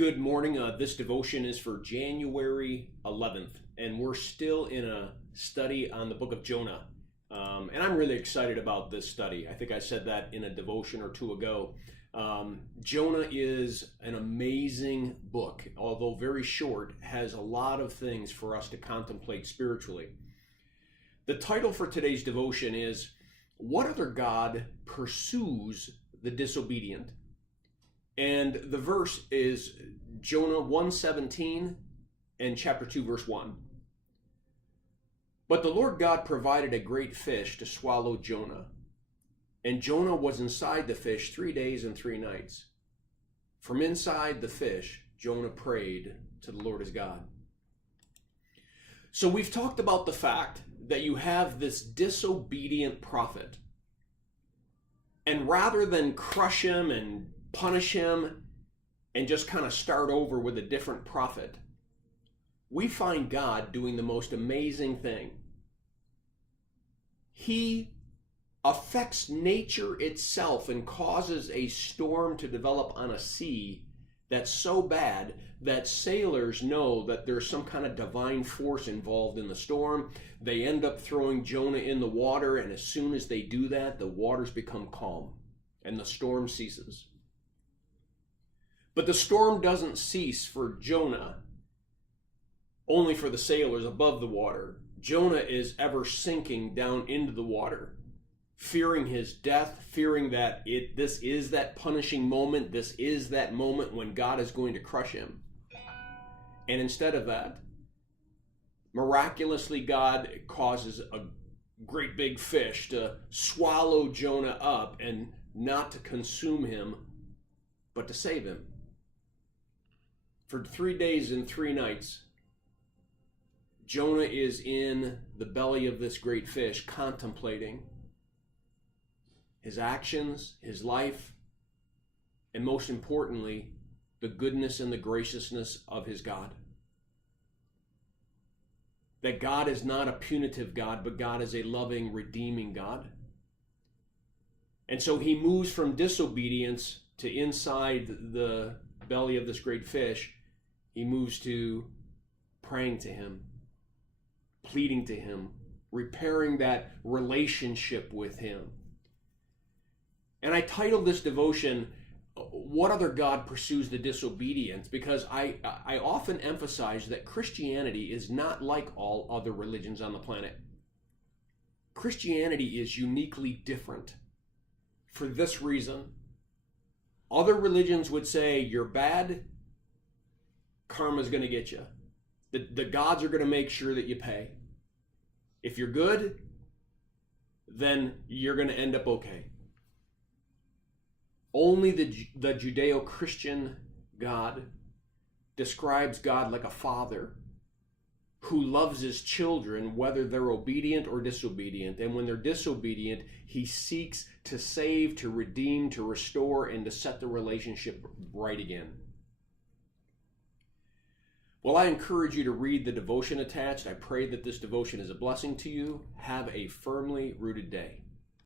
Good morning. This devotion is for January 11th, and we're still in a study on the book of Jonah. And I'm really excited about this study. I think I said that in a devotion or two ago. Jonah is an amazing book, although very short, has a lot of things for us to contemplate spiritually. The title for today's devotion is, What Other God Pursues the Disobedient? And the verse is Jonah 1:17 and chapter 2, verse 1. But the Lord God provided a great fish to swallow Jonah. And Jonah was inside the fish 3 days and 3 nights. From inside the fish, Jonah prayed to the Lord his God. So we've talked about the fact that you have this disobedient prophet. And rather than crush him and punish him and just kind of start over with a different prophet, we find God doing the most amazing thing. He affects nature itself and causes a storm to develop on a sea that's so bad that sailors know that there's some kind of divine force involved in the storm. They end up throwing Jonah in the water, and as soon as they do that, the waters become calm and the storm ceases. But the storm doesn't cease for Jonah, only for the sailors above the water. Jonah is ever sinking down into the water, fearing his death, fearing that this is that punishing moment, this is that moment when God is going to crush him. And instead of that, miraculously God causes a great big fish to swallow Jonah up, and not to consume him, but to save him. For 3 days and 3 nights, Jonah is in the belly of this great fish, contemplating his actions, his life, and most importantly, the goodness and the graciousness of his God. That God is not a punitive God, but God is a loving, redeeming God. And so he moves from disobedience to inside the belly of this great fish. He moves to praying to him, pleading to him, repairing that relationship with him. And I titled this devotion, What Other God Pursues the Disobedient? Because I often emphasize that Christianity is not like all other religions on the planet. Christianity is uniquely different for this reason. Other religions would say, you're bad, karma's going to get you. The gods are going to make sure that you pay. If you're good, then you're going to end up okay. Only the Judeo-Christian God describes God like a father who loves his children, whether they're obedient or disobedient. And when they're disobedient, he seeks to save, to redeem, to restore, and to set the relationship right again. Well, I encourage you to read the devotion attached. I pray that this devotion is a blessing to you. Have a firmly rooted day.